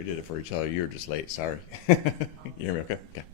already did it for each other. You're just late. Sorry. You hear me? Okay. Okay.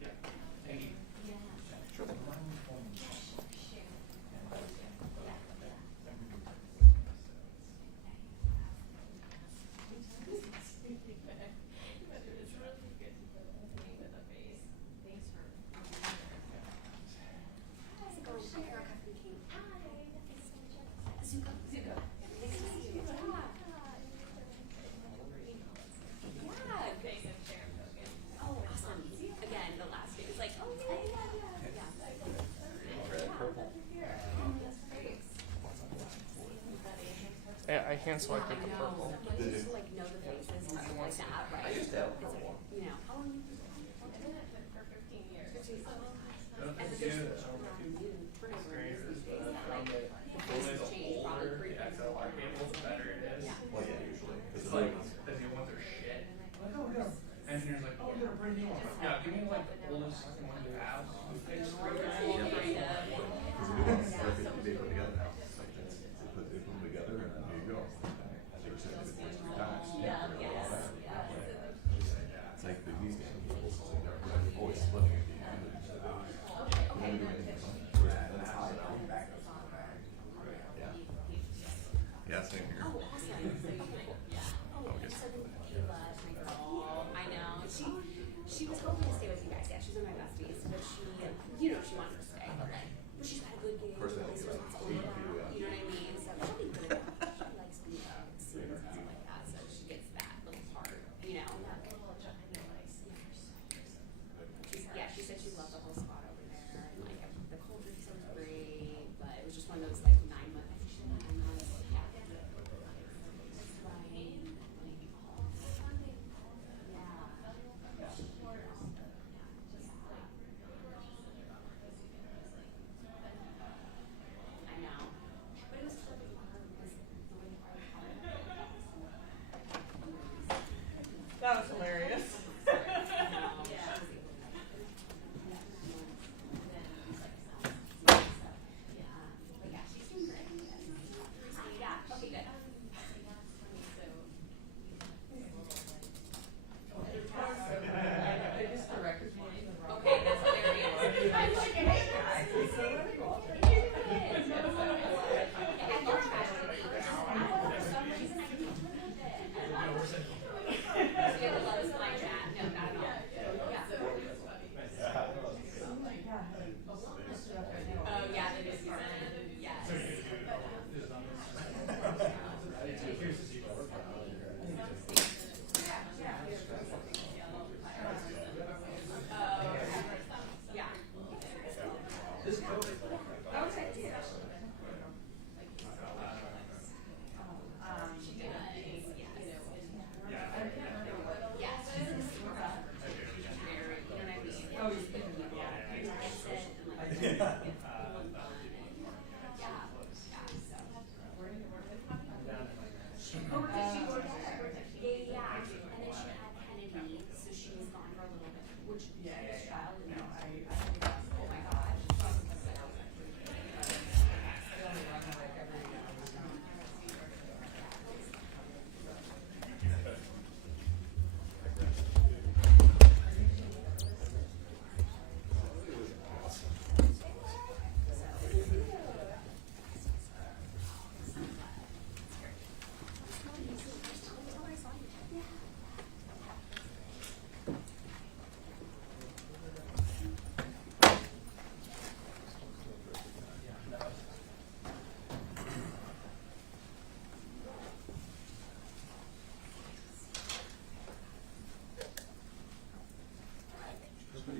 I hand selected the purple. Like know the faces and stuff like that, right? I used to have purple. You know, how long? For 15 years. And then there's turnovers these days that like the faces change probably pretty quickly. Well, yeah, usually. It's like, does he want their shit? Like, oh, we got a engineer's like, oh, we got a brand new one. Yeah, give me like the oldest fucking one you have. Kind of. They put together now. They put them together and then there you go. They were saying it 3 times. It's like the these guys are always splitting at the end. Yeah, same here. Oh, awesome. I know. She was hoping to stay with you guys. Yeah, she's one of my besties, but she wanted to stay. But she's got a good gig. First, I think You know what I mean? So she'll be good. She likes the scenes and stuff like that, so she gets that little part, you know. She said she loved the whole spot over there, and like the culture was great, but it was just one of those like 9 months. I think she had 9 months. Yeah. I know. But it was perfect for her because the way That was hilarious.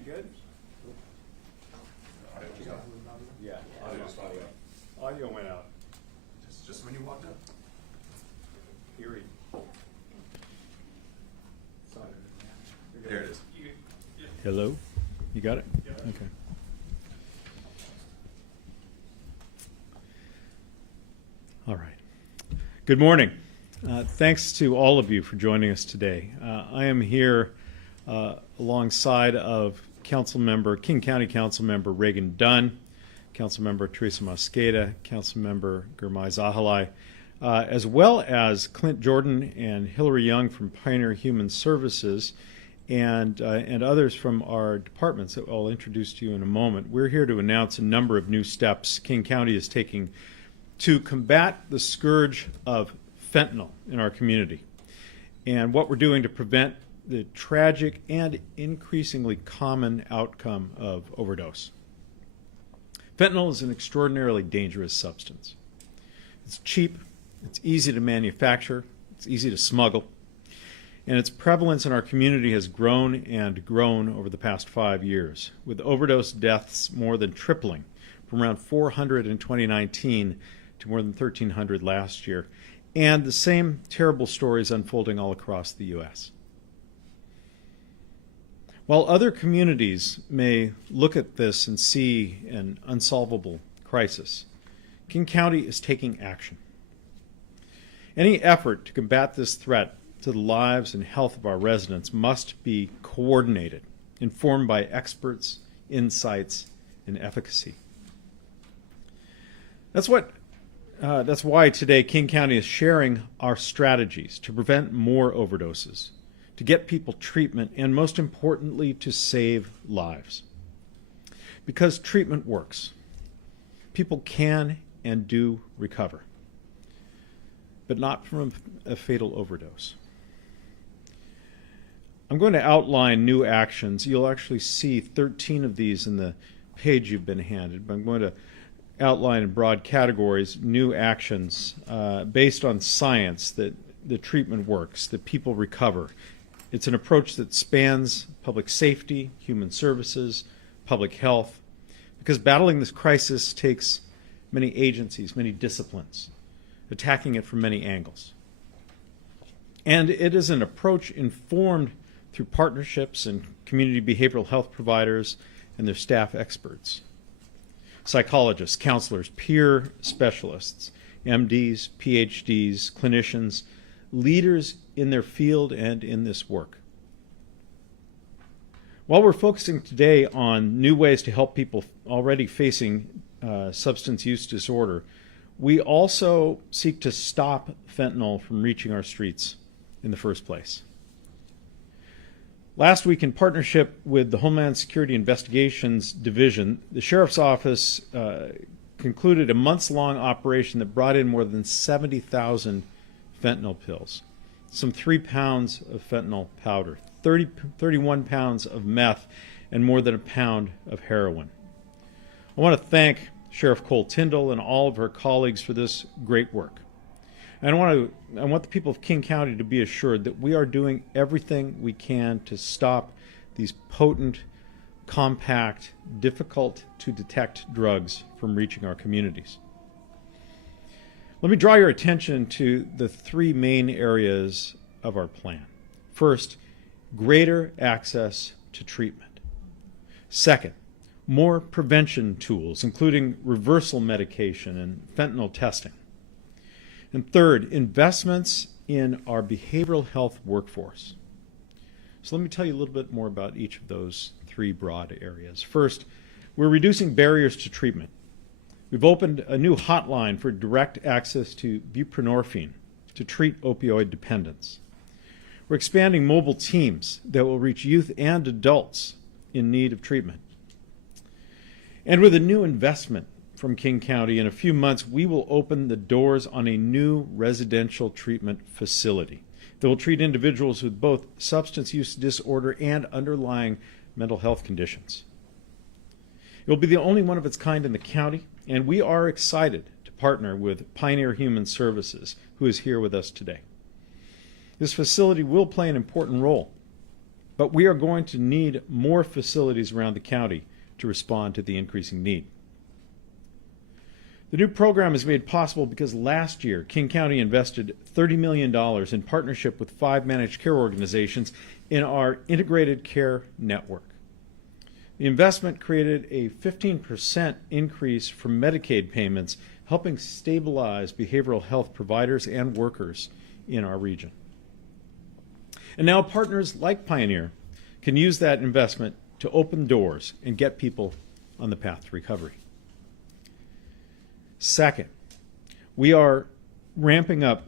Good? Yeah. Audio went out. Just when you walked up. Eerie. There it is. Hello? You got it? Okay. All right. Good morning. Thanks to all of you for joining us today. I am here alongside of King County Council Member Reagan Dunn, Council Member Teresa Mosqueda, Council Member Gurmai Zahalai. as well as Clint Jordan and Hillary Young from Pioneer Human Services, and others from our departments that I'll introduce to you in a moment. We're here to announce a number of new steps King County is taking to combat the scourge of fentanyl in our community, and what we're doing to prevent the tragic and increasingly common outcome of overdose. Fentanyl is an extraordinarily dangerous substance. It's cheap, it's easy to manufacture, it's easy to smuggle, and its prevalence in our community has grown and grown over the past 5 years, with overdose deaths more than tripling from around 400 in 2019 to more than 1,300 last year, and the same terrible stories unfolding all across the U.S. While other communities may look at this and see an unsolvable crisis, King County is taking action. Any effort to combat this threat to the lives and health of our residents must be coordinated, informed by experts, insights, and efficacy. That's why today King County is sharing our strategies to prevent more overdoses, to get people treatment, and most importantly, to save lives. Because treatment works. People can and do recover, but not from a fatal overdose. I'm going to outline new actions. You'll actually see 13 of these in the page you've been handed, but I'm going to outline in broad categories new actions based on science that the treatment works, that people recover. It's an approach that spans public safety, human services, public health, because battling this crisis takes many agencies, many disciplines, attacking it from many angles. And it is an approach informed through partnerships and community behavioral health providers and their staff experts, psychologists, counselors, peer specialists, MDs, PhDs, clinicians, leaders in their field and in this work. While we're focusing today on new ways to help people already facing substance use disorder, we also seek to stop fentanyl from reaching our streets in the first place. Last week, in partnership with the Homeland Security Investigations Division, the Sheriff's Office concluded a months-long operation that brought in more than 70,000 fentanyl pills, some 3 pounds of fentanyl powder, 31 pounds of meth, and more than a pound of heroin. I want to thank Sheriff Cole Tyndall and all of her colleagues for this great work. And I want the people of King County to be assured that we are doing everything we can to stop these potent, compact, difficult to detect drugs from reaching our communities. Let me draw your attention to the 3 main areas of our plan. First, greater access to treatment. Second, more prevention tools, including reversal medication and fentanyl testing. And third, investments in our behavioral health workforce. So let me tell you a little bit more about each of those 3 broad areas. First, we're reducing barriers to treatment. We've opened a new hotline for direct access to buprenorphine to treat opioid dependence. We're expanding mobile teams that will reach youth and adults in need of treatment. And with a new investment from King County, in a few months, we will open the doors on a new residential treatment facility that will treat individuals with both substance use disorder and underlying mental health conditions. It will be the only one of its kind in the county, and we are excited to partner with Pioneer Human Services, who is here with us today. This facility will play an important role, but we are going to need more facilities around the county to respond to the increasing need. The new program is made possible because last year, King County invested $30 million in partnership with 5 managed care organizations in our integrated care network. The investment created a 15% increase from Medicaid payments, helping stabilize behavioral health providers and workers in our region. And now partners like Pioneer can use that investment to open doors and get people on the path to recovery. Second, we are ramping up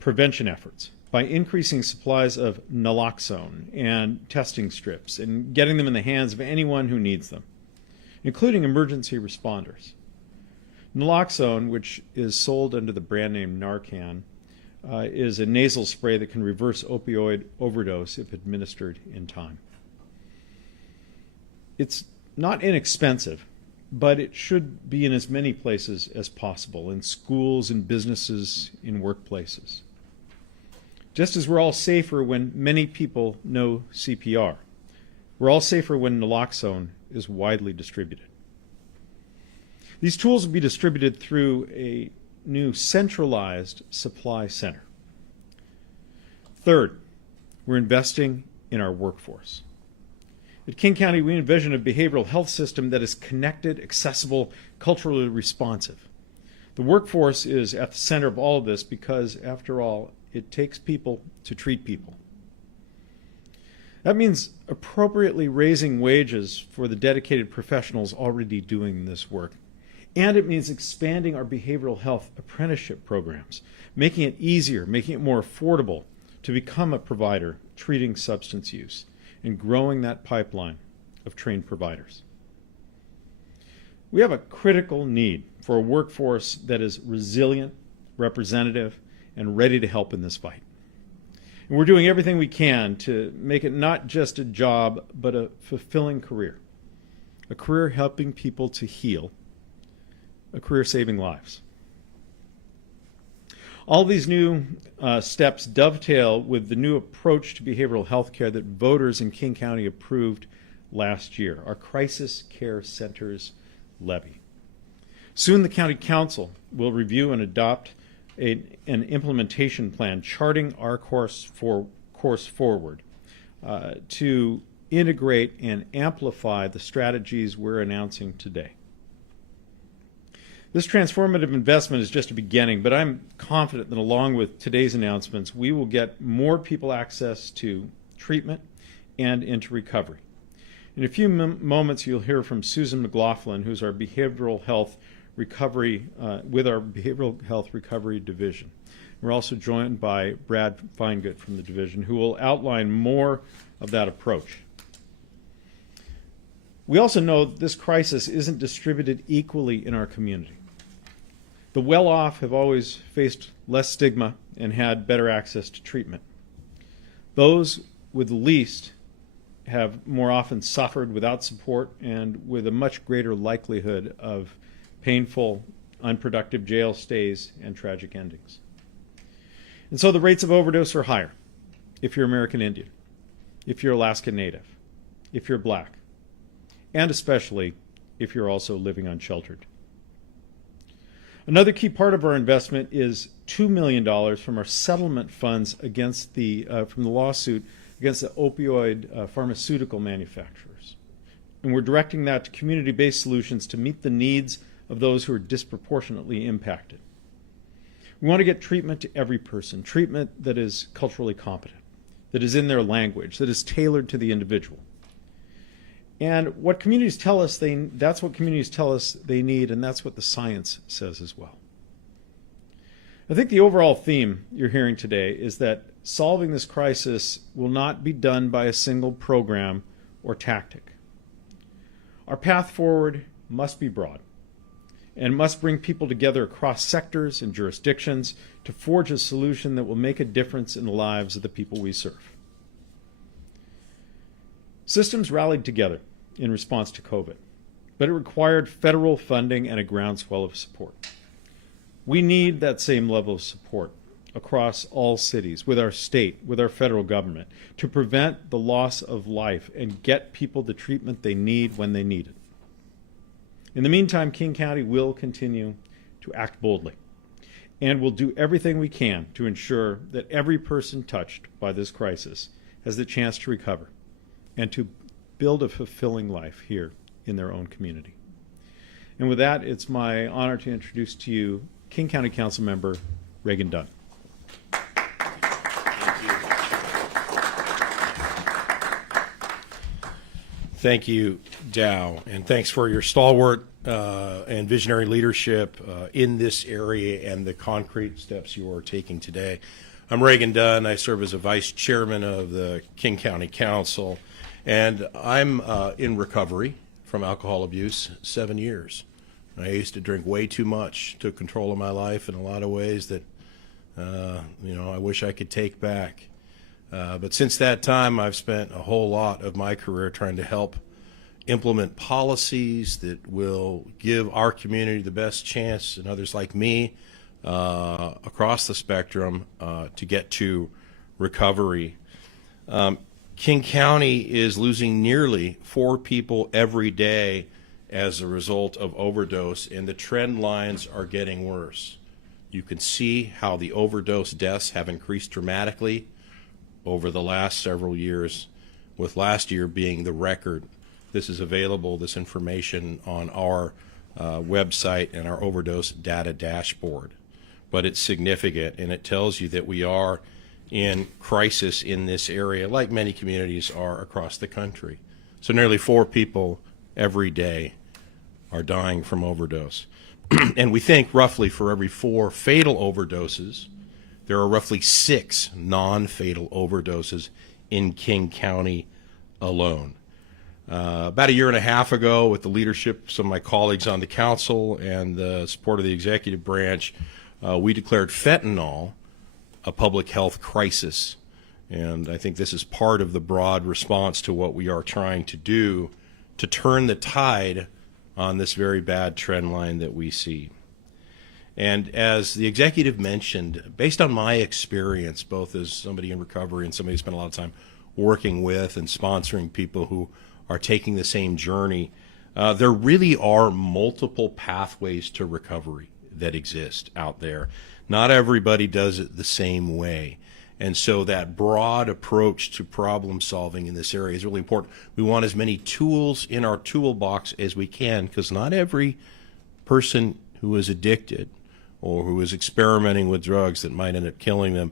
prevention efforts by increasing supplies of naloxone and testing strips and getting them in the hands of anyone who needs them, including emergency responders. Naloxone, which is sold under the brand name Narcan, is a nasal spray that can reverse opioid overdose if administered in time. It's not inexpensive, but it should be in as many places as possible, in schools, in businesses, in workplaces. Just as we're all safer when many people know CPR, we're all safer when naloxone is widely distributed. These tools will be distributed through a new centralized supply center. Third, we're investing in our workforce. At King County, we envision a behavioral health system that is connected, accessible, culturally responsive. The workforce is at the center of all of this because, after all, it takes people to treat people. That means appropriately raising wages for the dedicated professionals already doing this work. And it means expanding our behavioral health apprenticeship programs, making it easier, making it more affordable to become a provider treating substance use, and growing that pipeline of trained providers. We have a critical need for a workforce that is resilient, representative, and ready to help in this fight. And we're doing everything we can to make it not just a job, but a fulfilling career. A career helping people to heal, a career saving lives. All these new steps dovetail with the new approach to behavioral health care that voters in King County approved last year, our Crisis Care Centers levy. Soon the County Council will review and adopt an implementation plan charting our course forward to integrate and amplify the strategies we're announcing today. This transformative investment is just a beginning, but I'm confident that along with today's announcements, we will get more people access to treatment and into recovery. In a few moments, you'll hear from Susan McLaughlin, who's our behavioral health recovery, with our behavioral health recovery division. We're also joined by Brad Feingood from the division, who will outline more of that approach. We also know this crisis isn't distributed equally in our community. The well-off have always faced less stigma and had better access to treatment. Those with the least have more often suffered without support and with a much greater likelihood of painful, unproductive jail stays and tragic endings. And so the rates of overdose are higher if you're American Indian, if you're Alaska Native, if you're Black, and especially if you're also living unsheltered. Another key part of our investment is $2 million from our settlement funds against from the lawsuit against the opioid pharmaceutical manufacturers. And we're directing that to community-based solutions to meet the needs of those who are disproportionately impacted. We want to get treatment to every person, treatment that is culturally competent, that is in their language, that is tailored to the individual. And what communities tell us, that's what communities tell us they need, and that's what the science says as well. I think the overall theme you're hearing today is that solving this crisis will not be done by a single program or tactic. Our path forward must be broad and must bring people together across sectors and jurisdictions to forge a solution that will make a difference in the lives of the people we serve. Systems rallied together in response to COVID, but it required federal funding and a groundswell of support. We need that same level of support across all cities, with our state, with our federal government, to prevent the loss of life and get people the treatment they need when they need it. In the meantime, King County will continue to act boldly, and will do everything we can to ensure that every person touched by this crisis has the chance to recover and to build a fulfilling life here in their own community. And with that, it's my honor to introduce to you King County Council Member Reagan Dunn. Thank you, Dow, and thanks for your stalwart and visionary leadership in this area and the concrete steps you are taking today. I'm Reagan Dunn. I serve as a vice chairman of the King County Council, and I'm in recovery from alcohol abuse 7 years. I used to drink way too much, took control of my life in a lot of ways that I wish I could take back. But since that time, I've spent a whole lot of my career trying to help implement policies that will give our community the best chance, and others like me across the spectrum, to get to recovery. King County is losing nearly 4 people every day as a result of overdose, and the trend lines are getting worse. You can see how the overdose deaths have increased dramatically over the last several years, with last year being the record. This is available, this information, on our website and our overdose data dashboard. But it's significant, and it tells you that we are in crisis in this area, like many communities are across the country. So nearly 4 people every day are dying from overdose. And we think roughly for every 4 fatal overdoses, there are roughly 6 non-fatal overdoses in King County alone. About a year and a half ago, with the leadership of some of my colleagues on the council and the support of the executive branch, we declared fentanyl a public health crisis. And I think this is part of the broad response to what we are trying to do to turn the tide on this very bad trend line that we see. And as the executive mentioned, based on my experience, both as somebody in recovery and somebody who spent a lot of time working with and sponsoring people who are taking the same journey, there really are multiple pathways to recovery that exist out there. Not everybody does it the same way. And so that broad approach to problem solving in this area is really important. We want as many tools in our toolbox as we can, because not every person who is addicted or who is experimenting with drugs that might end up killing them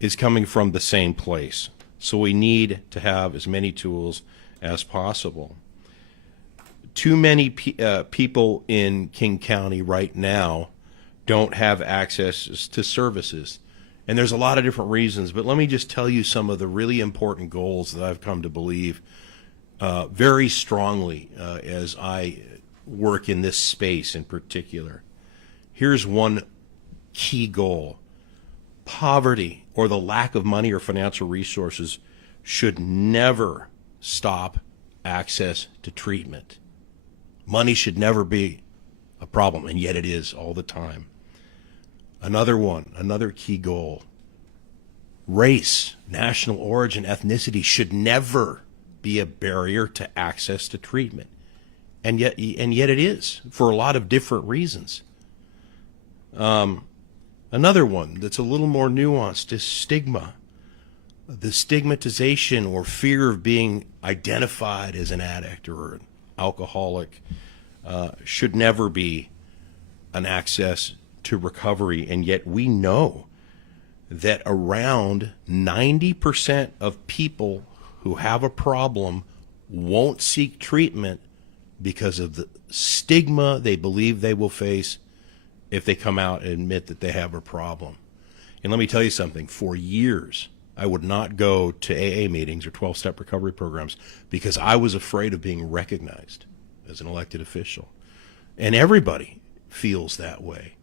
is coming from the same place. So we need to have as many tools as possible. Too many people in King County right now don't have access to services. And there's a lot of different reasons, but let me just tell you some of the really important goals that I've come to believe very strongly as I work in this space in particular. Here's one key goal. Poverty or the lack of money or financial resources should never stop access to treatment. Money should never be a problem, and yet it is all the time. Another key goal. Race, national origin, ethnicity should never be a barrier to access to treatment. And yet it is, for a lot of different reasons. Another one that's a little more nuanced is stigma. The stigmatization or fear of being identified as an addict or an alcoholic should never be an access to recovery. And yet we know that around 90% of people who have a problem won't seek treatment because of the stigma they believe they will face if they come out and admit that they have a problem. And let me tell you something, for years, I would not go to AA meetings or 12-step recovery programs because I was afraid of being recognized as an elected official. And everybody feels that way.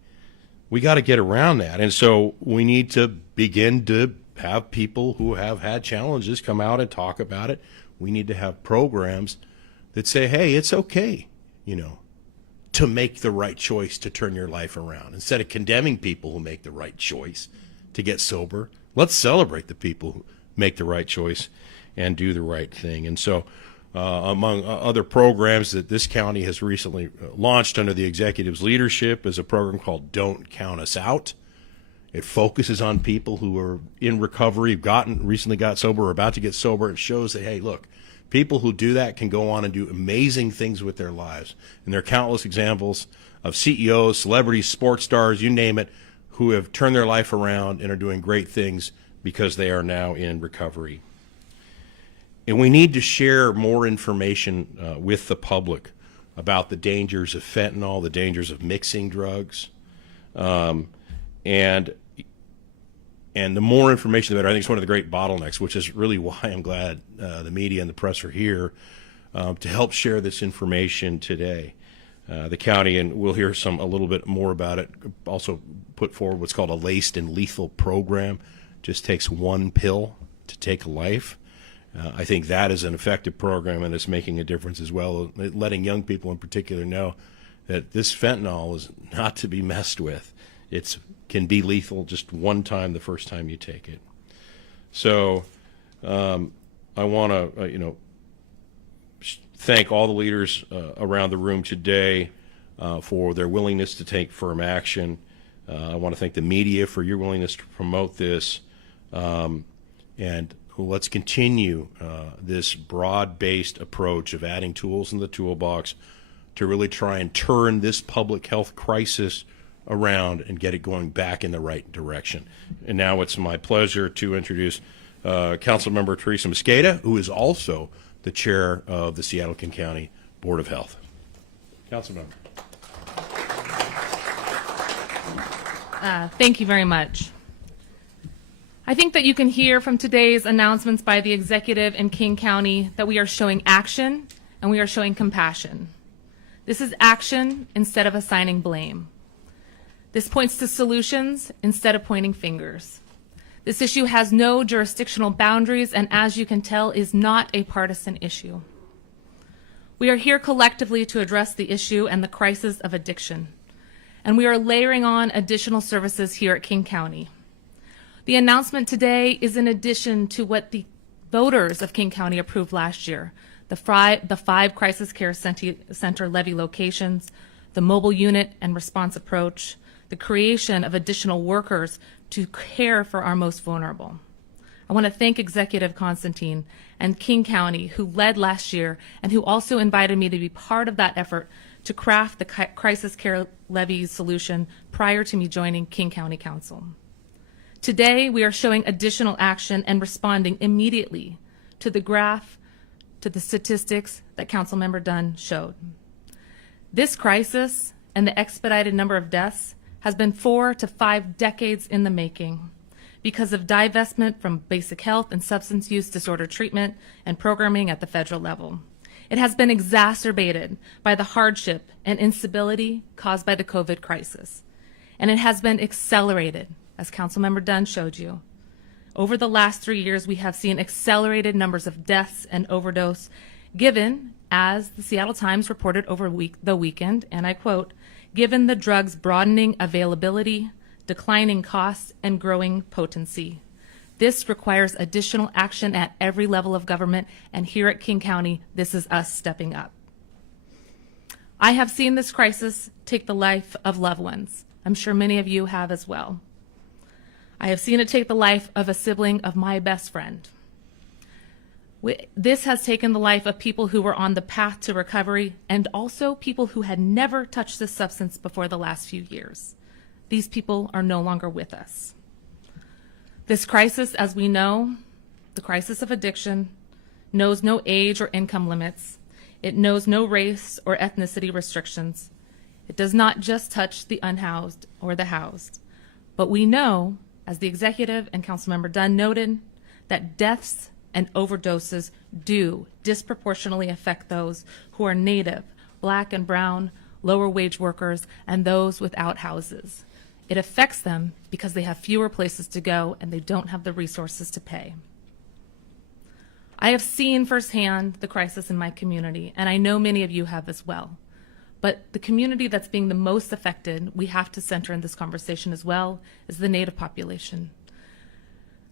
We got to get around that. And so we need to begin to have people who have had challenges come out and talk about it. We need to have programs that say, hey, it's okay, to make the right choice to turn your life around. Instead of condemning people who make the right choice to get sober, let's celebrate the people who make the right choice and do the right thing. And so among other programs that this county has recently launched under the executive's leadership is a program called Don't Count Us Out. It focuses on people who are in recovery, recently got sober or about to get sober. It shows that, hey, look, people who do that can go on and do amazing things with their lives. And there are countless examples of CEOs, celebrities, sports stars, you name it, who have turned their life around and are doing great things because they are now in recovery. And we need to share more information with the public about the dangers of fentanyl, the dangers of mixing drugs. And the more information, the better. I think it's one of the great bottlenecks, which is really why I'm glad the media and the press are here to help share this information today. The county, and we'll hear a little bit more about it, also put forward what's called a laced and lethal program. Just takes one pill to take a life. I think that is an effective program, and it's making a difference as well, letting young people in particular know that this fentanyl is not to be messed with. It can be lethal just one time, the first time you take it. So I want to, thank all the leaders around the room today for their willingness to take firm action. I want to thank the media for your willingness to promote this. And let's continue this broad-based approach of adding tools in the toolbox to really try and turn this public health crisis around and get it going back in the right direction. And now it's my pleasure to introduce Councilmember Teresa Mosqueda, who is also the chair of the Seattle-King County Board of Health. Councilmember. Thank you very much. I think that you can hear from today's announcements by the executive in King County that we are showing action and we are showing compassion. This is action instead of assigning blame. This points to solutions instead of pointing fingers. This issue has no jurisdictional boundaries and, as you can tell, is not a partisan issue. We are here collectively to address the issue and the crisis of addiction, and we are layering on additional services here at King County. The announcement today is in addition to what the voters of King County approved last year, the 5 crisis care center levy locations, the mobile unit and response approach, the creation of additional workers to care for our most vulnerable. I want to thank Executive Constantine and King County, who led last year and who also invited me to be part of that effort to craft the crisis care levy solution prior to me joining King County Council. Today, we are showing additional action and responding immediately to the graph, to the statistics that Councilmember Dunn showed. This crisis and the expedited number of deaths has been 4 to 5 decades in the making because of divestment from basic health and substance use disorder treatment and programming at the federal level. It has been exacerbated by the hardship and instability caused by the COVID crisis. And it has been accelerated, as Councilmember Dunn showed you. Over the last 3 years, we have seen accelerated numbers of deaths and overdose, given, as the Seattle Times reported over the weekend, and I quote, given the drug's broadening availability, declining costs, and growing potency. This requires additional action at every level of government, and here at King County, this is us stepping up. I have seen this crisis take the life of loved ones. I'm sure many of you have as well. I have seen it take the life of a sibling of my best friend. This has taken the life of people who were on the path to recovery and also people who had never touched this substance before the last few years. These people are no longer with us. This crisis, as we know, the crisis of addiction, knows no age or income limits. It knows no race or ethnicity restrictions. It does not just touch the unhoused or the housed. But we know, as the executive and Councilmember Dunn noted, that deaths and overdoses do disproportionately affect those who are Native, Black and Brown, lower wage workers, and those without houses. It affects them because they have fewer places to go and they don't have the resources to pay. I have seen firsthand the crisis in my community, and I know many of you have as well. But the community that's being the most affected, we have to center in this conversation as well, is the Native population.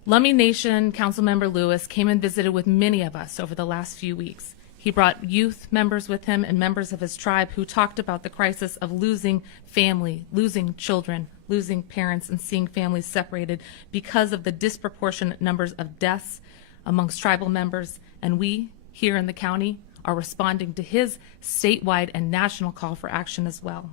Lummi Nation Councilmember Lewis came and visited with many of us over the last few weeks. He brought youth members with him and members of his tribe who talked about the crisis of losing family, losing children, losing parents, and seeing families separated because of the disproportionate numbers of deaths amongst tribal members. And we, here in the county, are responding to his statewide and national call for action as well.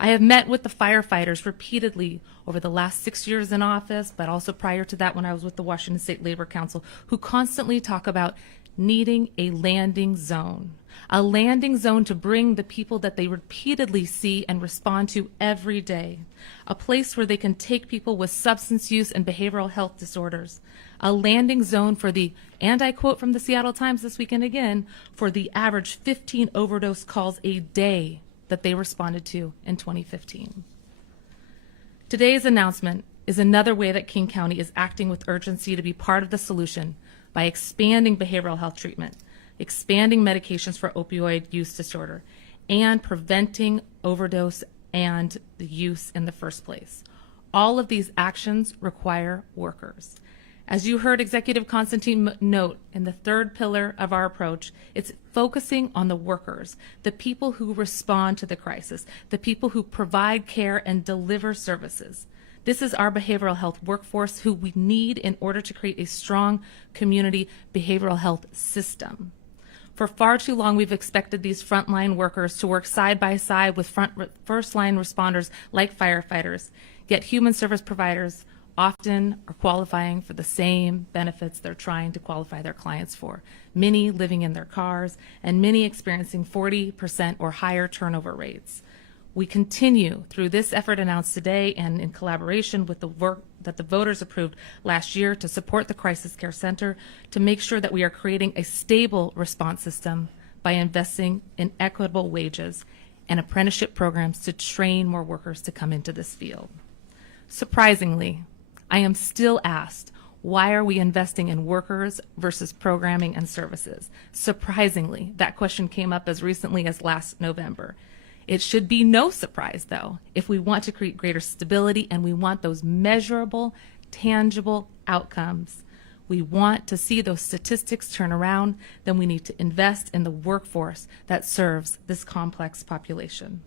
I have met with the firefighters repeatedly over the last 6 years in office, but also prior to that when I was with the Washington State Labor Council, who constantly talk about needing a landing zone to bring the people that they repeatedly see and respond to every day, a place where they can take people with substance use and behavioral health disorders, a landing zone for the, and I quote from the Seattle Times this weekend again, for the average 15 overdose calls a day that they responded to in 2015. Today's announcement is another way that King County is acting with urgency to be part of the solution by expanding behavioral health treatment, expanding medications for opioid use disorder, and preventing overdose and the use in the first place. All of these actions require workers. As you heard Executive Constantine note in the third pillar of our approach, it's focusing on the workers, the people who respond to the crisis, the people who provide care and deliver services. This is our behavioral health workforce who we need in order to create a strong community behavioral health system. For far too long, we've expected these frontline workers to work side by side with first-line responders like firefighters, yet human service providers often are qualifying for the same benefits they're trying to qualify their clients for, many living in their cars and many experiencing 40% or higher turnover rates. We continue through this effort announced today and in collaboration with the work that the voters approved last year to support the Crisis Care Center to make sure that we are creating a stable response system by investing in equitable wages and apprenticeship programs to train more workers to come into this field. Surprisingly, I am still asked, why are we investing in workers versus programming and services? Surprisingly, that question came up as recently as last November. It should be no surprise, though, if we want to create greater stability and we want those measurable, tangible outcomes. We want to see those statistics turn around, then we need to invest in the workforce that serves this complex population.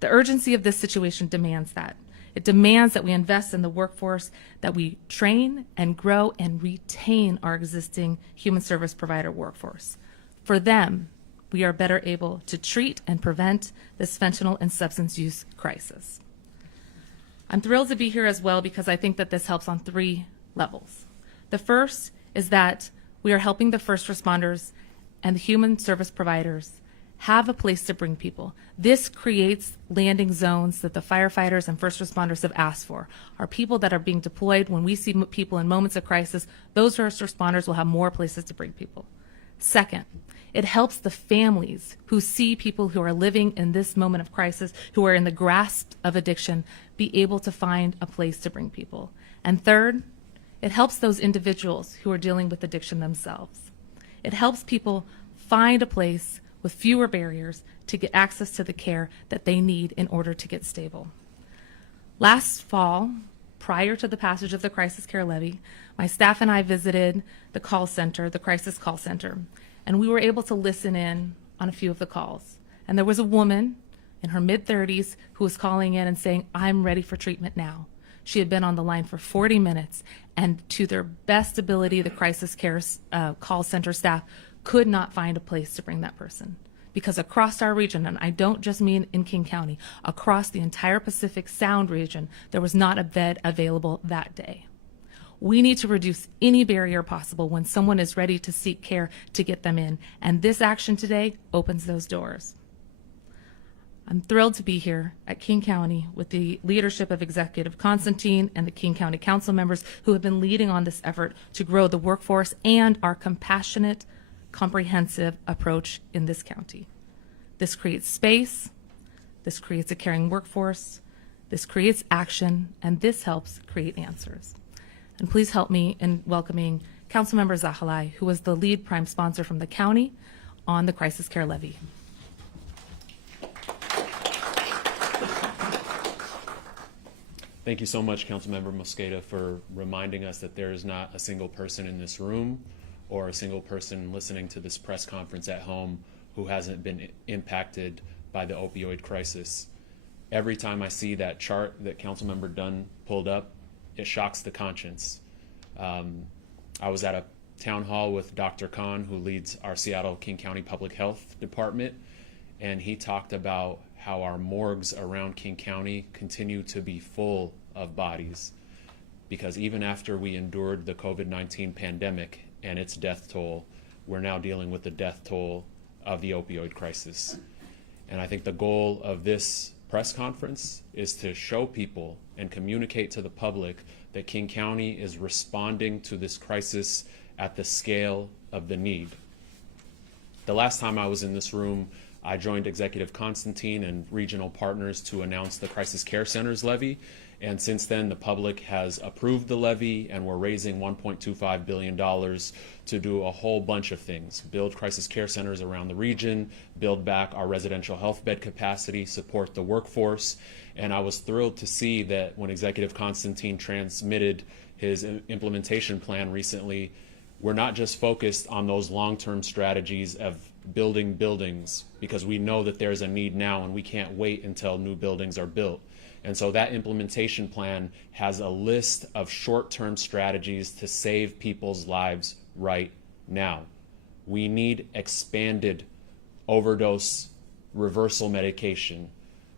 The urgency of this situation demands that. It demands that we invest in the workforce, that we train and grow and retain our existing human service provider workforce. For them, we are better able to treat and prevent this fentanyl and substance use crisis. I'm thrilled to be here as well because I think that this helps on 3 levels. The first is that we are helping the first responders and the human service providers have a place to bring people. This creates landing zones that the firefighters and first responders have asked for. Our people that are being deployed, when we see people in moments of crisis, those first responders will have more places to bring people. Second, it helps the families who see people who are living in this moment of crisis, who are in the grasp of addiction, be able to find a place to bring people. And third, it helps those individuals who are dealing with addiction themselves. It helps people find a place with fewer barriers to get access to the care that they need in order to get stable. Last fall, prior to the passage of the Crisis Care Levy, my staff and I visited the call center, the Crisis Call Center, and we were able to listen in on a few of the calls. And there was a woman in her mid-30s who was calling in and saying, "I'm ready for treatment now." She had been on the line for 40 minutes, and to their best ability, the Crisis Care call center staff could not find a place to bring that person. Because across our region, and I don't just mean in King County, across the entire Pacific Sound region, there was not a bed available that day. We need to reduce any barrier possible when someone is ready to seek care to get them in, and this action today opens those doors. I'm thrilled to be here at King County with the leadership of Executive Constantine and the King County Council members who have been leading on this effort to grow the workforce and our compassionate, comprehensive approach in this county. This creates space, this creates a caring workforce, this creates action, and this helps create answers. And please help me in welcoming Councilmember Zahalai, who was the lead prime sponsor from the county on the Crisis Care Levy. Thank you so much, Councilmember Mosqueda, for reminding us that there is not a single person in this room or a single person listening to this press conference at home who hasn't been impacted by the opioid crisis. Every time I see that chart that Councilmember Dunn pulled up, it shocks the conscience. I was at a town hall with Dr. Khan, who leads our Seattle King County Public Health Department, and he talked about how our morgues around King County continue to be full of bodies, because even after we endured the COVID-19 pandemic and its death toll, we're now dealing with the death toll of the opioid crisis. And I think the goal of this press conference is to show people and communicate to the public that King County is responding to this crisis at the scale of the need. The last time I was in this room, I joined Executive Constantine and regional partners to announce the Crisis Care Centers levy. And since then, the public has approved the levy, and we're raising $1.25 billion to do a whole bunch of things: build crisis care centers around the region, build back our residential health bed capacity, support the workforce. And I was thrilled to see that when Executive Constantine transmitted his implementation plan recently, we're not just focused on those long-term strategies of building buildings, because we know that there's a need now and we can't wait until new buildings are built. And so that implementation plan has a list of short-term strategies to save people's lives right now. We need expanded overdose reversal medication.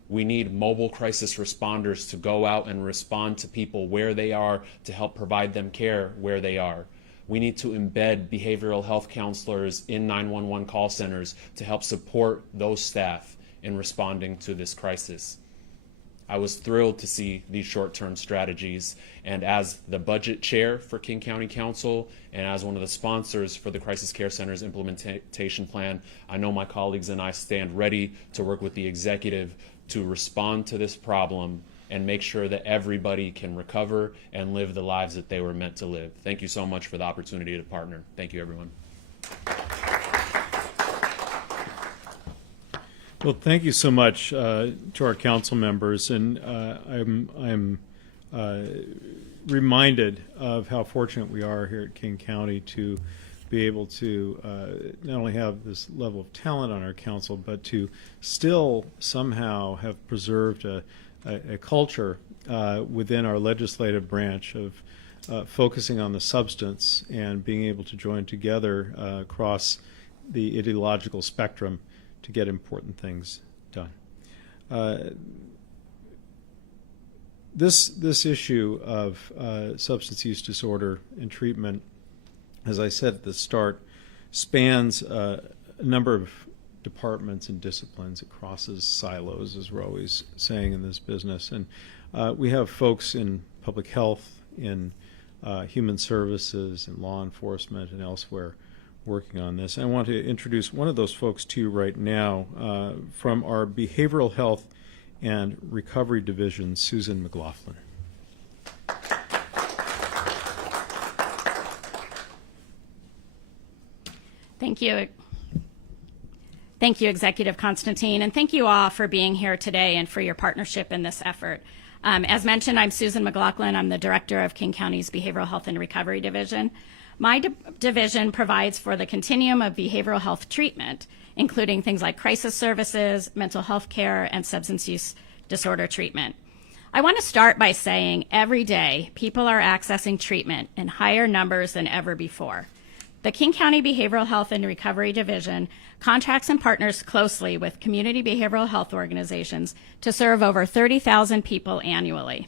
We need mobile crisis responders to go out and respond to people where they are, to help provide them care where they are. We need to embed behavioral health counselors in 911 call centers to help support those staff in responding to this crisis. I was thrilled to see these short-term strategies, and as the budget chair for King County Council and as one of the sponsors for the Crisis Care Center's implementation plan, I know my colleagues and I stand ready to work with the executive to respond to this problem and make sure that everybody can recover and live the lives that they were meant to live. Thank you so much for the opportunity to partner. Thank you, everyone. Well, thank you so much to our council members, and I'm reminded of how fortunate we are here at King County to be able to not only have this level of talent on our council, but to still somehow have preserved a culture within our legislative branch of focusing on the substance and being able to join together across the ideological spectrum to get important things done. This issue of substance use disorder and treatment, as I said at the start, spans a number of departments and disciplines. It crosses silos, as we're always saying in this business. And we have folks in public health, in human services, in law enforcement, and elsewhere working on this. I want to introduce one of those folks to you right now from our Behavioral Health and Recovery Division, Susan McLaughlin. Thank you. Thank you, Executive Constantine, and thank you all for being here today and for your partnership in this effort. As mentioned, I'm Susan McLaughlin. I'm the Director of King County's Behavioral Health and Recovery Division. My division provides for the continuum of behavioral health treatment, including things like crisis services, mental health care, and substance use disorder treatment. I want to start by saying every day people are accessing treatment in higher numbers than ever before. The King County Behavioral Health and Recovery Division contracts and partners closely with community behavioral health organizations to serve over 30,000 people annually.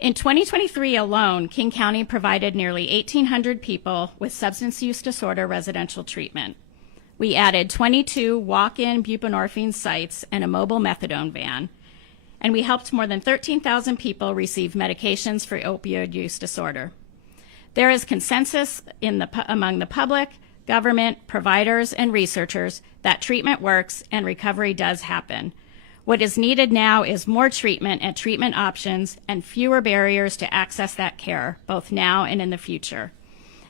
In 2023 alone, King County provided nearly 1,800 people with substance use disorder residential treatment. We added 22 walk-in buprenorphine sites and a mobile methadone van, and we helped more than 13,000 people receive medications for opioid use disorder. There is consensus among the public, government, providers, and researchers that treatment works and recovery does happen. What is needed now is more treatment and treatment options and fewer barriers to access that care, both now and in the future.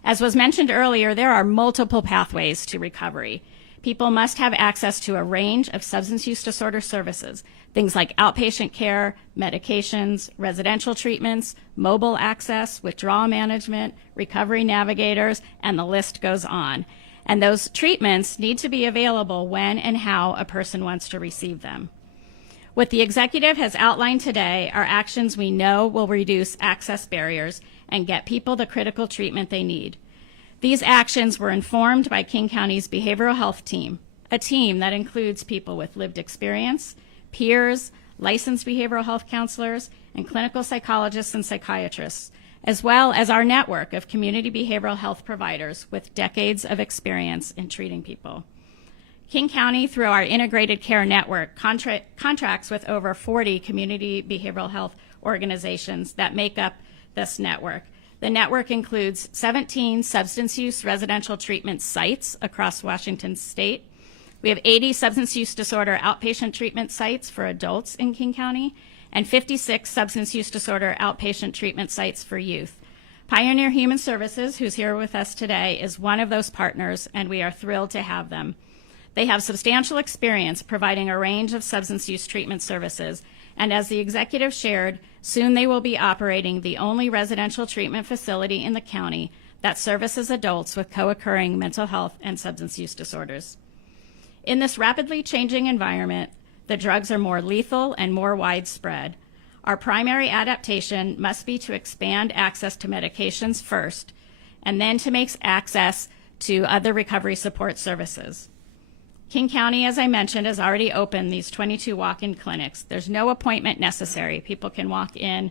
As was mentioned earlier, there are multiple pathways to recovery. People must have access to a range of substance use disorder services, things like outpatient care, medications, residential treatments, mobile access, withdrawal management, recovery navigators, and the list goes on. And those treatments need to be available when and how a person wants to receive them. What the executive has outlined today are actions we know will reduce access barriers and get people the critical treatment they need. These actions were informed by King County's behavioral health team, a team that includes people with lived experience, peers, licensed behavioral health counselors, and clinical psychologists and psychiatrists, as well as our network of community behavioral health providers with decades of experience in treating people. King County, through our integrated care network, contracts with over 40 community behavioral health organizations that make up this network. The network includes 17 substance use residential treatment sites across Washington state. We have 80 substance use disorder outpatient treatment sites for adults in King County and 56 substance use disorder outpatient treatment sites for youth. Pioneer Human Services, who's here with us today, is one of those partners, and we are thrilled to have them. They have substantial experience providing a range of substance use treatment services, and as the executive shared, soon they will be operating the only residential treatment facility in the county that services adults with co-occurring mental health and substance use disorders. In this rapidly changing environment, the drugs are more lethal and more widespread. Our primary adaptation must be to expand access to medications first, and then to make access to other recovery support services. King County, as I mentioned, has already opened these 22 walk-in clinics. There's no appointment necessary. People can walk in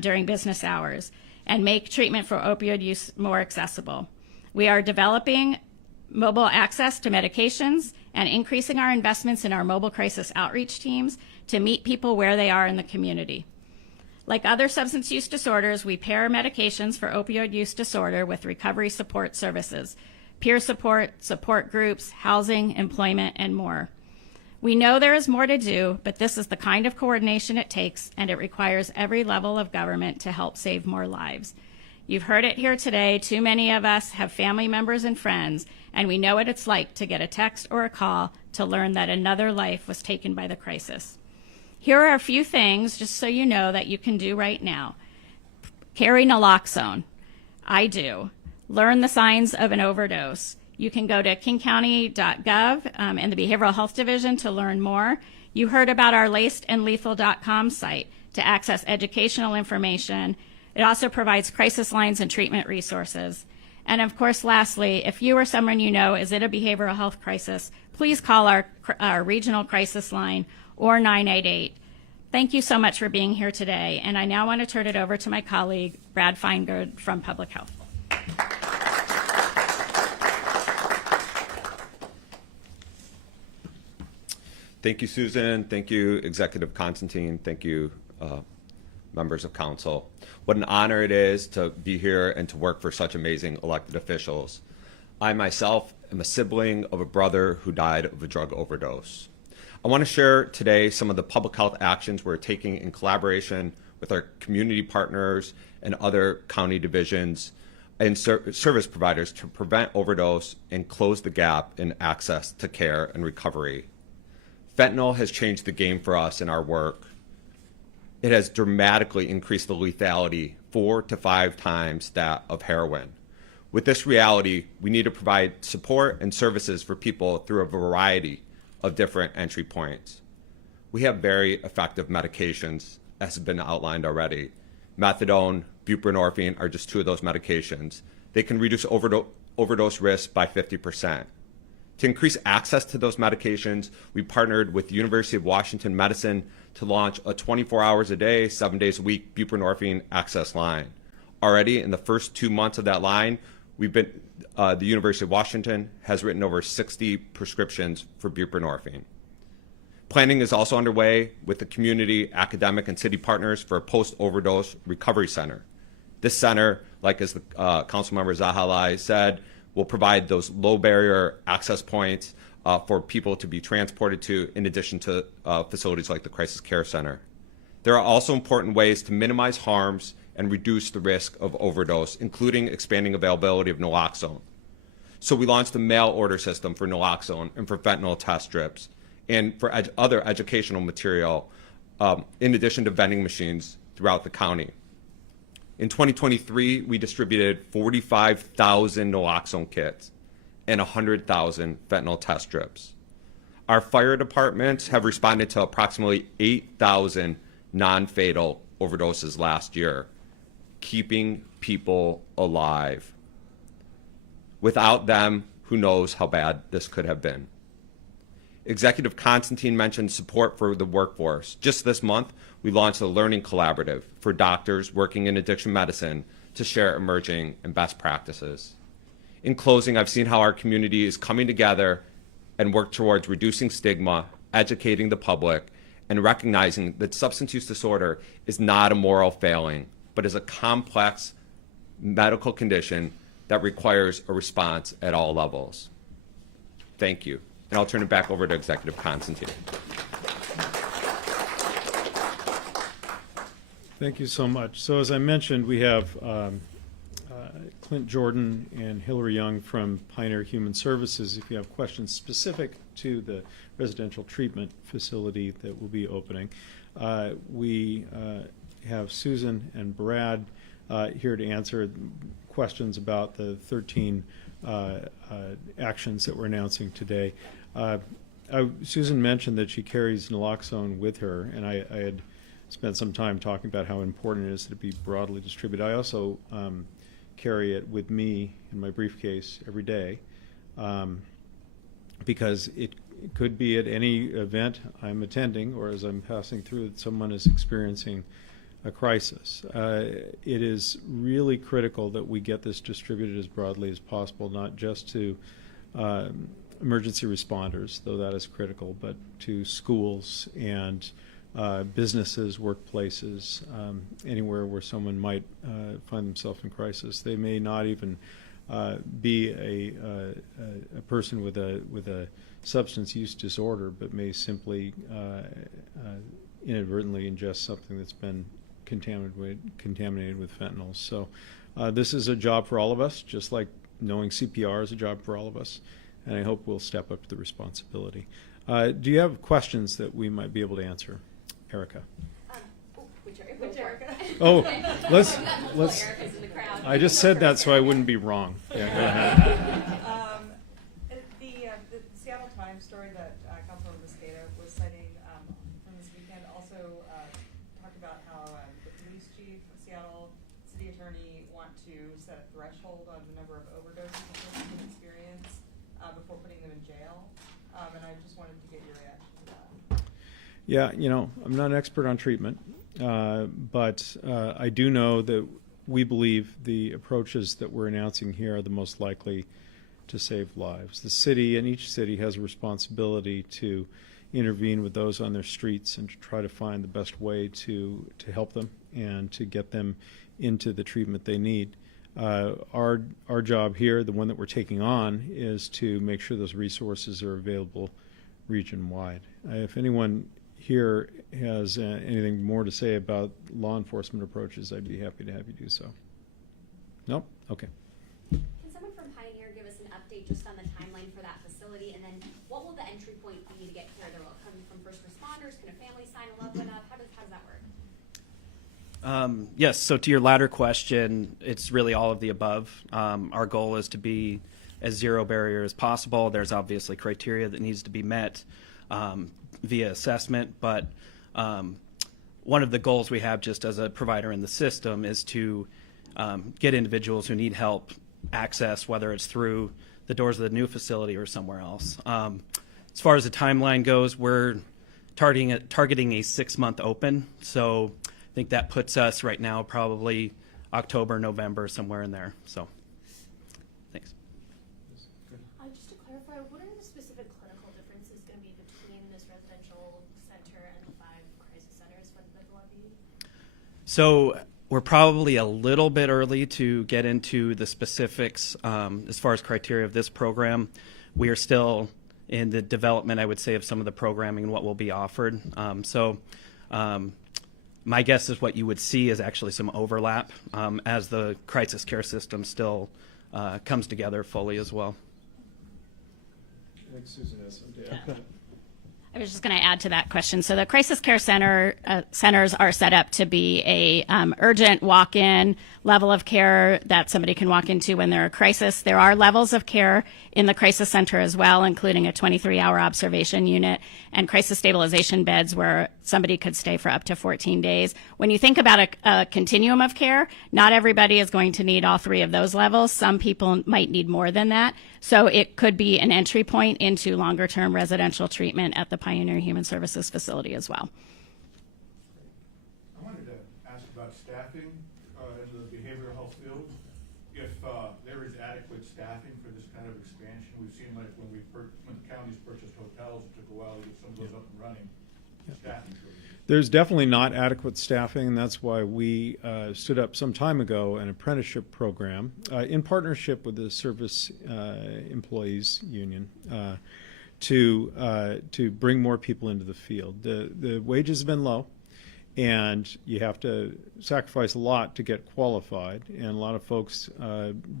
during business hours and make treatment for opioid use more accessible. We are developing mobile access to medications and increasing our investments in our mobile crisis outreach teams to meet people where they are in the community. Like other substance use disorders, we pair medications for opioid use disorder with recovery support services, peer support, support groups, housing, employment, and more. We know there is more to do, but this is the kind of coordination it takes, and it requires every level of government to help save more lives. You've heard it here today. Too many of us have family members and friends, and we know what it's like to get a text or a call to learn that another life was taken by the crisis. Here are a few things, just so you know, that you can do right now. Carry naloxone. I do. Learn the signs of an overdose. You can go to kingcounty.gov and the Behavioral Health Division to learn more. You heard about our lacedandlethal.com site to access educational information. It also provides crisis lines and treatment resources. And of course, lastly, if you or someone you know is in a behavioral health crisis, please call our regional crisis line or 988. Thank you so much for being here today. And I now want to turn it over to my colleague, Brad Feingard from Public Health. Thank you, Susan. Thank you, Executive Constantine. Thank you, members of council. What an honor it is to be here and to work for such amazing elected officials. I myself am a sibling of a brother who died of a drug overdose. I want to share today some of the public health actions we're taking in collaboration with our community partners and other county divisions and service providers to prevent overdose and close the gap in access to care and recovery. Fentanyl has changed the game for us in our work. It has dramatically increased the lethality 4 to 5 times that of heroin. With this reality, we need to provide support and services for people through a variety of different entry points. We have very effective medications, as has been outlined already. Methadone, buprenorphine are just 2 of those medications. They can reduce overdose risk by 50%. To increase access to those medications, we partnered with the University of Washington Medicine to launch a 24 hours a day, 7 days a week buprenorphine access line. Already in the first 2 months of that line, the University of Washington has written over 60 prescriptions for buprenorphine. Planning is also underway with the community, academic, and city partners for a post-overdose recovery center. This center, like as the Councilmember Zahalai said, will provide those low barrier access points for people to be transported to, in addition to facilities like the Crisis Care Center. There are also important ways to minimize harms and reduce the risk of overdose, including expanding availability of naloxone. So we launched a mail order system for naloxone and for fentanyl test strips and for other educational material, in addition to vending machines throughout the county. In 2023, we distributed 45,000 naloxone kits and 100,000 fentanyl test strips. Our fire departments have responded to approximately 8,000 non-fatal overdoses last year, keeping people alive. Without them, who knows how bad this could have been. Executive Constantine mentioned support for the workforce. Just this month, we launched a learning collaborative for doctors working in addiction medicine to share emerging and best practices. In closing, I've seen how our community is coming together and work towards reducing stigma, educating the public, and recognizing that substance use disorder is not a moral failing, but is a complex medical condition that requires a response at all levels. Thank you. And I'll turn it back over to Executive Constantine. Thank you so much. So as I mentioned, we have Clint Jordan and Hillary Young from Pioneer Human Services. If you have questions specific to the residential treatment facility that will be opening, we have Susan and Brad here to answer questions about the 13 actions that we're announcing today. Susan mentioned that she carries naloxone with her, and I had spent some time talking about how important it is that it be broadly distributed. I also carry it with me in my briefcase every day because it could be at any event I'm attending or as I'm passing through that someone is experiencing a crisis. It is really critical that we get this distributed as broadly as possible, not just to emergency responders, though that is critical, but to schools and businesses, workplaces, anywhere where someone might find themselves in crisis. They may not even be a person with a substance use disorder, but may simply inadvertently ingest something that's been contaminated with fentanyl. So this is a job for all of us, just like knowing CPR is a job for all of us, and I hope we'll step up to the responsibility. Do you have questions that we might be able to answer? Erica. Which Erica? Oh, let's. Erica's in the crowd. I just said that so I wouldn't be wrong. Yeah, go ahead. The Seattle Times story that Councilor Mosqueda was citing from this weekend also talked about how the police chief, Seattle city attorney want to set a threshold on the number of overdoses a person can experience before putting them in jail. And I just wanted to get your reaction to that. Yeah, I'm not an expert on treatment, but I do know that we believe the approaches that we're announcing here are the most likely to save lives. The city, and each city, has a responsibility to intervene with those on their streets and to try to find the best way to help them and to get them into the treatment they need. Our job here, the one that we're taking on, is to make sure those resources are available region-wide. If anyone here has anything more to say about law enforcement approaches, I'd be happy to have you do so. No? Okay. Can someone from Pioneer give us an update just on the timeline for that facility, and then what will the entry point be to get here? There will come from first responders. Can a family sign a loved one up? How does that work? Yes, so to your latter question, it's really all of the above. Our goal is to be as zero barrier as possible. There's obviously criteria that needs to be met via assessment, but one of the goals we have just as a provider in the system is to get individuals who need help access, whether it's through the doors of the new facility or somewhere else. As far as the timeline goes, we're targeting a 6-month open, so I think that puts us right now probably October, November, somewhere in there. So, thanks. Just to clarify, what are the specific clinical differences going to be between this residential center and the 5 crisis centers that will be? So we're probably a little bit early to get into the specifics as far as criteria of this program. We are still in the development, I would say, of some of the programming and what will be offered. My guess is what you would see is actually some overlap as the crisis care system still comes together fully as well. I think Susan has something to add. I was just going to add to that question. So the crisis care centers are set up to be a urgent walk-in level of care that somebody can walk into when they're a crisis. There are levels of care in the crisis center as well, including a 23-hour observation unit and crisis stabilization beds where somebody could stay for up to 14 days. When you think about a continuum of care, not everybody is going to need all three of those levels. Some people might need more than that. So it could be an entry point into longer-term residential treatment at the Pioneer Human Services facility as well. I wanted to ask about staffing in the behavioral health field. If there is adequate staffing for this kind of expansion, we've seen like when the counties purchased hotels, it took a while to get some of those up and running. Staffing shortages. There's definitely not adequate staffing, and that's why we stood up some time ago an apprenticeship program in partnership with the Service Employees Union to bring more people into the field. The wages have been low, and you have to sacrifice a lot to get qualified, and a lot of folks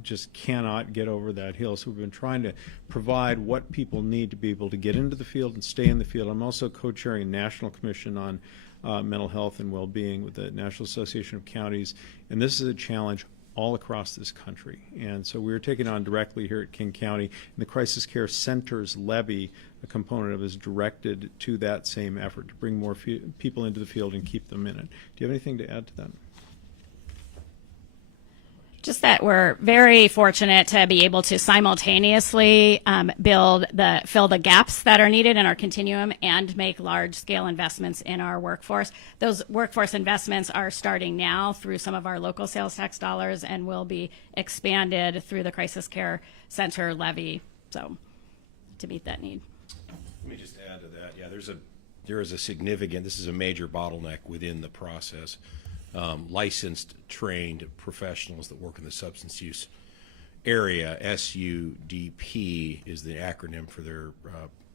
just cannot get over that hill. So we've been trying to provide what people need to be able to get into the field and stay in the field. I'm also co-chairing a national commission on mental health and well-being with the National Association of Counties, and this is a challenge all across this country. And so we're taking on directly here at King County, and the Crisis Care Center's levy, a component of it, is directed to that same effort to bring more people into the field and keep them in it. Do you have anything to add to that? Just that we're very fortunate to be able to simultaneously fill the gaps that are needed in our continuum and make large-scale investments in our workforce. Those workforce investments are starting now through some of our local sales tax dollars and will be expanded through the Crisis Care Center levy, so to meet that need. Let me just add to that. Yeah, there is a significant, this is a major bottleneck within the process. Licensed, trained professionals that work in the substance use area. SUDP is the acronym for their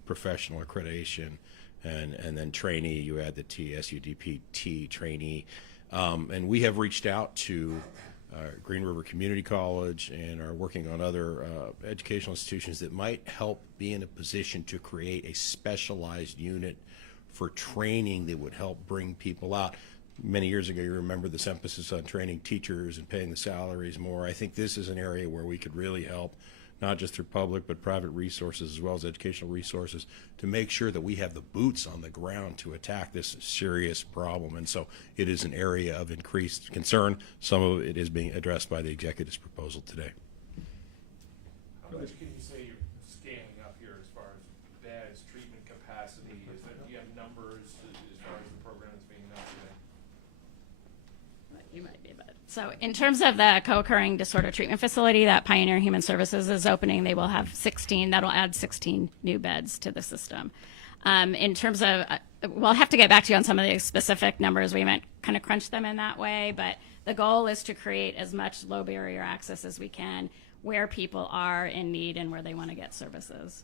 professional accreditation, and then trainee, you add the T, SUDP-T, trainee. And we have reached out to Green River Community College and are working on other educational institutions that might help be in a position to create a specialized unit for training that would help bring people out. Many years ago, you remember this emphasis on training teachers and paying the salaries more. I think this is an area where we could really help, not just through public but private resources as well as educational resources, to make sure that we have the boots on the ground to attack this serious problem. And so it is an area of increased concern. Some of it is being addressed by the executive's proposal today. How much can you say you're scaling up here as far as beds, treatment capacity? Do you have numbers as far as the program that's being done today? You might be, but so in terms of the co-occurring disorder treatment facility that Pioneer Human Services is opening, they will have 16. That'll add 16 new beds to the system. In terms of, we'll have to get back to you on some of the specific numbers. We might kind of crunch them in that way, but the goal is to create as much low barrier access as we can where people are in need and where they want to get services.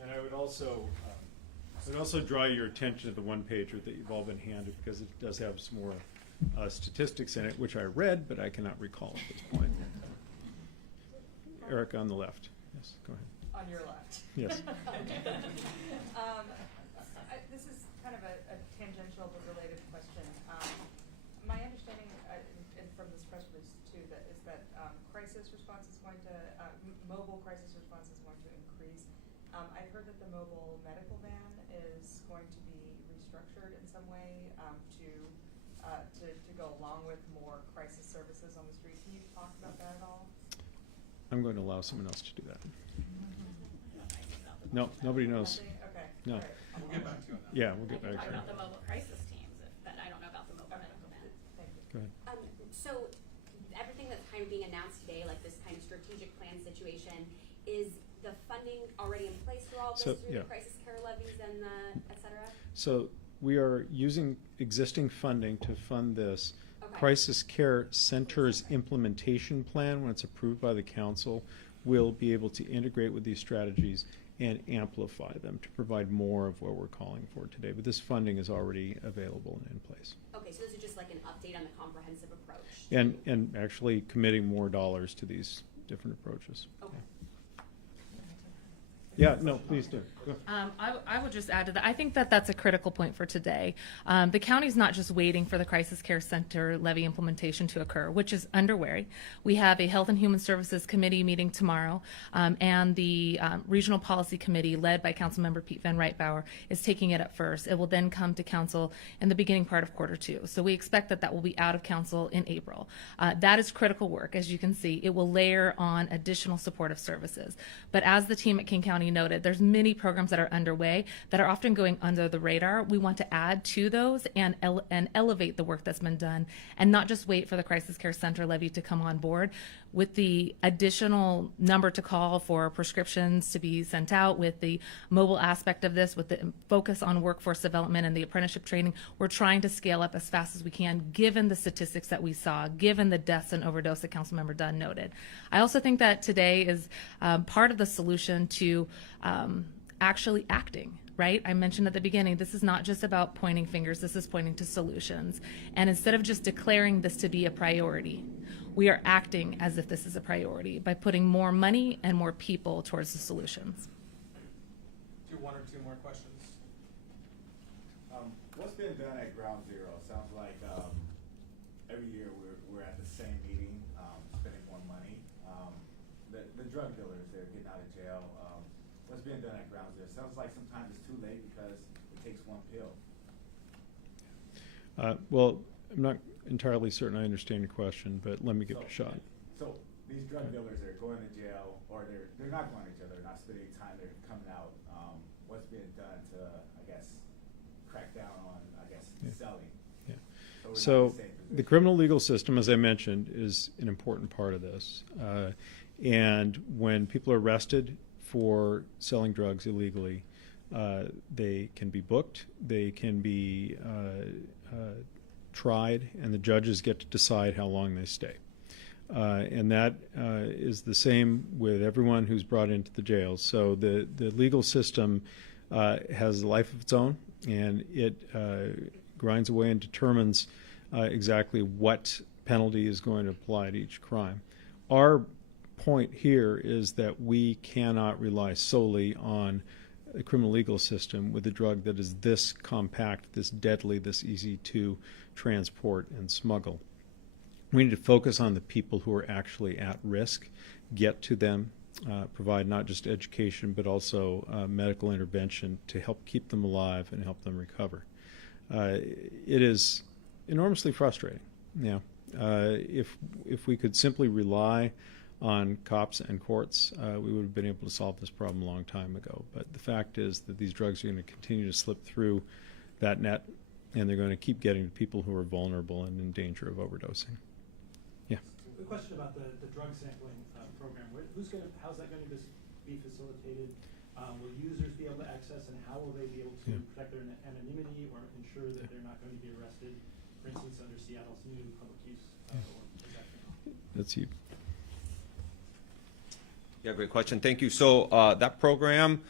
And I would also draw your attention to the one-pager that you've all been handed, because it does have some more statistics in it, which I read, but I cannot recall at this point. Eric on the left. Yes, go ahead. On your left. Yes. This is kind of a tangential but related question. My understanding, and from this press release too, is that crisis response is going to, mobile crisis response is going to increase. I've heard that the mobile medical van is going to be restructured in some way to go along with more crisis services on the street. Can you talk about that at all? I'm going to allow someone else to do that. No, nobody knows. Okay. No. Right. We'll get back to you on that. Yeah, we'll get back to Talk you. about the mobile crisis teams, but I don't know about the mobile medical van. Thank you. Go ahead. So everything that's kind of being announced today, like this kind of strategic plan situation, is the funding already in place for all of this through the crisis care levies and the et cetera? So we are using existing funding to fund this. Okay. Crisis Care Center's implementation plan, when it's approved by the council, will be able to integrate with these strategies and amplify them to provide more of what we're calling for today. But this funding is already available and in place. Okay, so this is just like an update on the comprehensive approach. And actually committing more dollars to these different approaches. Okay. Yeah, no, please do. Go. I would just add to that. I think that that's a critical point for today. The county's not just waiting for the Crisis Care Center levy implementation to occur, which is underway. We have a Health and Human Services Committee meeting tomorrow, and the Regional Policy Committee, led by Councilmember Pete Van Rightbauer, is taking it up first. It will then come to council in the beginning part of Q2. So we expect that that will be out of council in April. That is critical work. As you can see, it will layer on additional supportive services. But as the team at King County noted, there's many programs that are underway that are often going under the radar. We want to add to those and elevate the work that's been done, and not just wait for the Crisis Care Center levy to come on board. With the additional number to call for prescriptions to be sent out, with the mobile aspect of this, with the focus on workforce development and the apprenticeship training, we're trying to scale up as fast as we can, given the statistics that we saw, given the deaths and overdose that Councilmember Dunn noted. I also think that today is part of the solution to actually acting. Right? I mentioned at the beginning, this is not just about pointing fingers, this is pointing to solutions. And instead of just declaring this to be a priority, we are acting as if this is a priority by putting more money and more people towards the solutions. Do one or two more questions. What's been done at Ground Zero? Sounds like every year we're at the same meeting, spending more money. The drug dealers, they're getting out of jail. What's being done at Ground Zero? Sounds like sometimes it's too late because it takes one pill. Well, I'm not entirely certain I understand your question, but let me give it a shot. So these drug dealers are going to jail, or they're not going to jail, they're not spending time, they're coming out. What's being done to, I guess, crack down on, selling? Yeah. So So the criminal legal system, as I mentioned, is an important part of this. And when people are arrested for selling drugs illegally, they can be booked, they can be tried, and the judges get to decide how long they stay. And that is the same with everyone who's brought into the jails. So the legal system has a life of its own, and it grinds away and determines exactly what penalty is going to apply to each crime. Our point here is that we cannot rely solely on the criminal legal system with a drug that is this compact, this deadly, this easy to transport and smuggle. We need to focus on the people who are actually at risk, get to them, provide not just education but also medical intervention to help keep them alive and help them recover. It is enormously frustrating. If we could simply rely on cops and courts, we would have been able to solve this problem a long time ago. But the fact is that these drugs are going to continue to slip through that net, and they're going to keep getting to people who are vulnerable and in danger of overdosing. Yeah. The question about the drug sampling program, how's that going to be facilitated? Will users be able to access, and how will they be able to protect their anonymity or ensure that they're not going to be arrested, for instance, under Seattle's new public use ordinance? That's you. Yeah, great question. Thank you. So that program,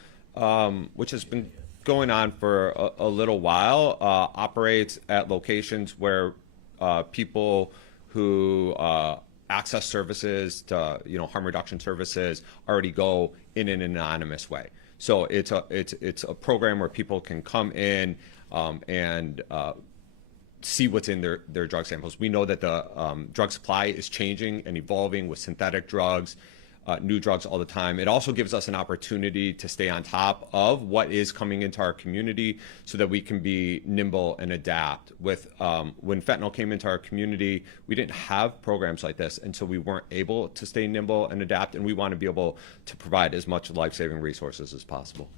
which has been going on for a little while, operates at locations where people who access services to harm reduction services already go in an anonymous way. So it's a program where people can come in and see what's in their drug samples. We know that the drug supply is changing and evolving with synthetic drugs, new drugs all the time. It also gives us an opportunity to stay on top of what is coming into our community so that we can be nimble and adapt. With when fentanyl came into our community, we didn't have programs like this, and so we weren't able to stay nimble and adapt, and we want to be able to provide as much life-saving resources as possible.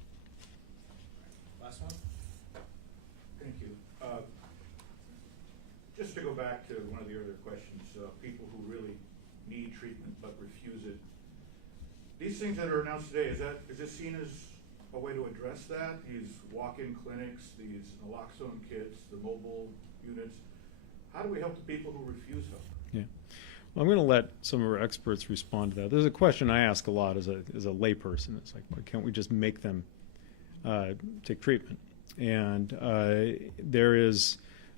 Last one. Thank you. Just to go back to one of the earlier questions, people who really need treatment but refuse it. These things that are announced today, is this seen as a way to address that? These walk-in clinics, these naloxone kits, the mobile units. How do we help the people who refuse help? Yeah. Well, I'm going to let some of our experts respond to that. There's a question I ask a lot as a layperson. It's like, why can't we just make them take treatment? And there are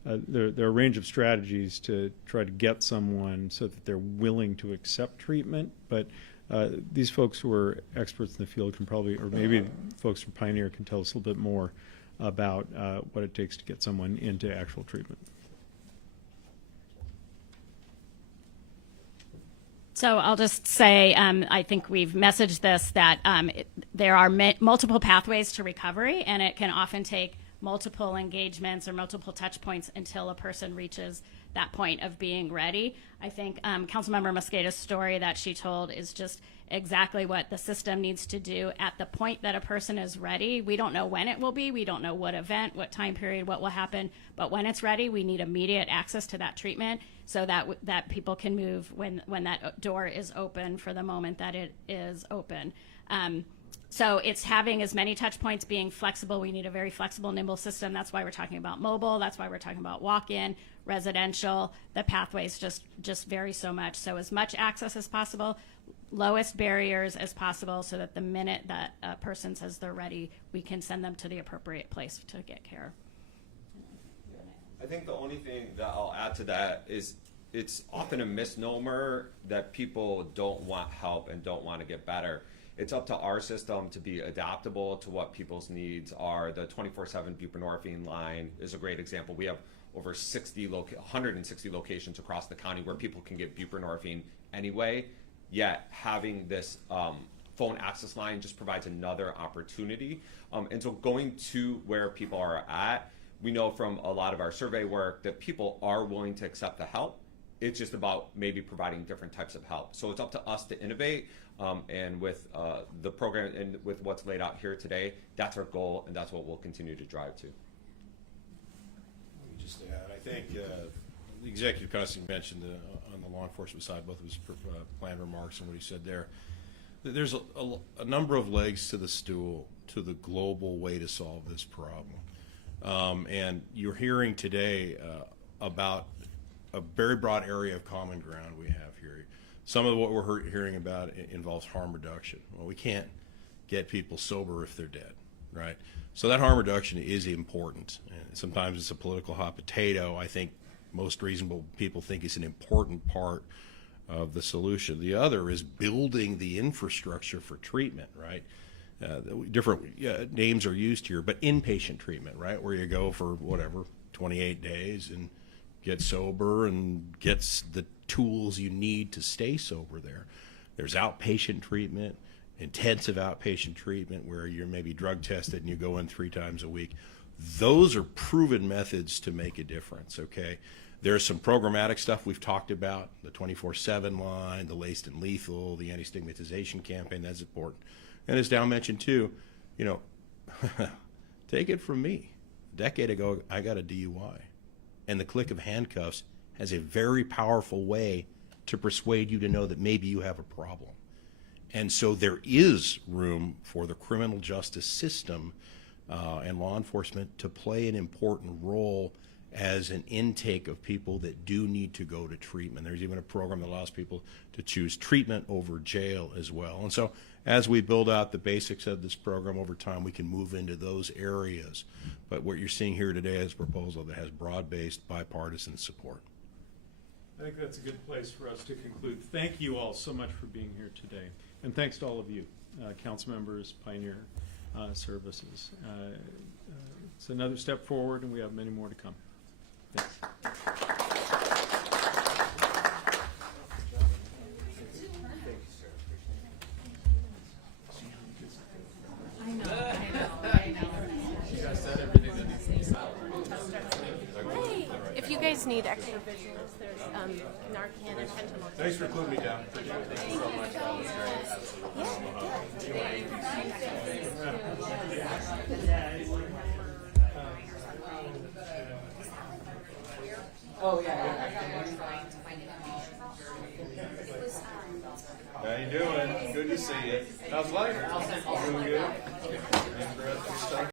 a range of strategies to try to get someone so that they're willing to accept treatment, but These folks who are experts in the field can probably, or maybe folks from Pioneer can tell us a little bit more about what it takes to get someone into actual treatment. So I'll just say, I think we've messaged this, that there are multiple pathways to recovery, and it can often take multiple engagements or multiple touch points until a person reaches that point of being ready. I think Councilmember Mosqueda's story that she told is just exactly what the system needs to do at the point that a person is ready. We don't know when it will be. We don't know what event, what time period, what will happen. But when it's ready, we need immediate access to that treatment so that people can move when that door is open for the moment that it is open. So it's having as many touch points, being flexible. We need a very flexible, nimble system. That's why we're talking about mobile. That's why we're talking about walk-in, residential. The pathways just vary so much. So as much access as possible, lowest barriers as possible, so that the minute that a person says they're ready, we can send them to the appropriate place to get care. I think the only thing that I'll add to that is it's often a misnomer that people don't want help and don't want to get better. It's up to our system to be adaptable to what people's needs are. The 24/7 buprenorphine line is a great example. We have over 160 locations across the county where people can get buprenorphine anyway, yet having this phone access line just provides another opportunity. And so going to where people are at, we know from a lot of our survey work that people are willing to accept the help. It's just about maybe providing different types of help. So it's up to us to innovate, and with the program and with what's laid out here today, that's our goal, and that's what we'll continue to drive to. Let me just add, I think the Executive Constantine mentioned on the law enforcement side, both of his planned remarks and what he said there, that there's a number of legs to the stool to the global way to solve this problem. And you're hearing today about a very broad area of common ground we have here. Some of what we're hearing about involves harm reduction. Well, we can't get people sober if they're dead, right? So that harm reduction is important. And sometimes it's a political hot potato. I think most reasonable people think it's an important part of the solution. The other is building the infrastructure for treatment, right? Different names are used here, but inpatient treatment, right? Where you go for whatever, 28 days and get sober and gets the tools you need to stay sober there. There's outpatient treatment, intensive outpatient treatment where you're maybe drug tested and you go in 3 times a week. Those are proven methods to make a difference, okay? There's some programmatic stuff we've talked about, the 24/7 line, the laced and lethal, the anti-stigmatization campaign, that's important. And as Dow mentioned too, you know, take it from me. A decade ago, I got a DUI. And the click of handcuffs has a very powerful way to persuade you to know that maybe you have a problem. And so there is room for the criminal justice system and law enforcement to play an important role as an intake of people that do need to go to treatment. There's even a program that allows people to choose treatment over jail as well. And so as we build out the basics of this program over time, we can move into those areas. But what you're seeing here today is a proposal that has broad-based bipartisan support. I think that's a good place for us to conclude. Thank you all so much for being here today. And thanks to all of you, council members, Pioneer Services. It's another step forward, and we have many more to come. Thanks. If you guys need extra visuals, there's Narcan and fentanyl. Thanks for including me down. Appreciate it. Thank you so much. That was Oh, yeah. How you doing? Good to see you. How's life? Doing good.